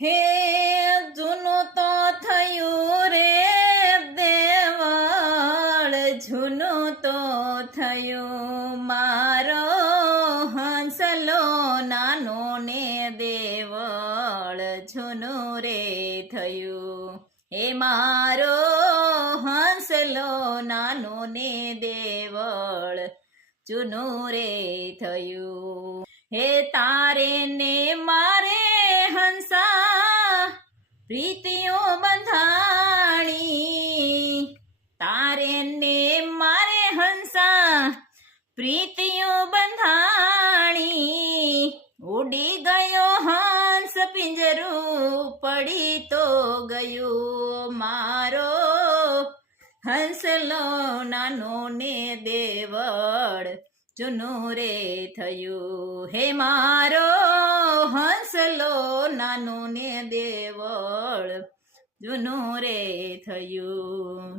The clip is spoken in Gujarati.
હે જૂનું તો થયું રે દેવળ, જૂનું તો થયું મારો હંસલો નાનો ને દેવળ, જૂનું રે થયું. હે મારો હંસલો નાનો ને દેવળ, જૂનું રે થયું. હે તારે ને મારે હંસા પ્રીતિઓ બંધાણી, તારે ને મારે હંસા પ્રીતિઓ બંધાણી. ઉડી ગયો હંસ પિંજરું પડી તો ગયું મારો હંસલો નાનો ને દેવળ, જૂનું રે થયું. હે મારો હંસલો નાનો ને દેવળ, જૂનું રે થયું.